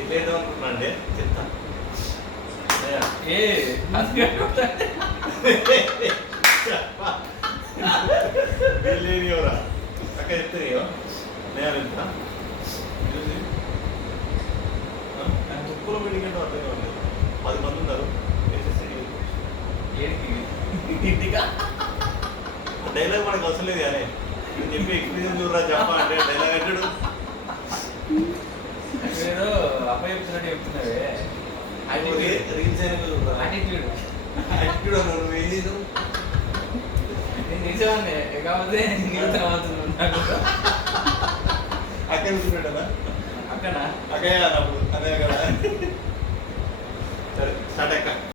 ఎట్లేదో అనుకున్నా అండి చెప్తాను లేనివరా అక్క చెప్తాయో నేను వెళ్తా చూసి ముక్కులో మీటింగ్ అంటే అర్థం కావట్లేదు 10 మంది ఉన్నారు డైలాగ్ మనకు అవసరం లేదు కానీ నేను చెప్పి ఎక్స్పీరియన్స్ చూడరా చెప్పా అంటే డైలాగ్ అంటాడు ఏదో అబ్బాయి చెప్తున్నట్టు చెప్తున్నావే రీల్స్ యాటిట్యూడ్ యాటిట్యూడ్ అన్నాడు నువ్వు ఏం చేసావు నేను చేసేవాడిని కాకపోతే నీళ్ళతో అవుతున్నాను అక్కడ కూర్చున్నాడా అక్కనా అక్కయ్య అన్నప్పుడు అదే కదా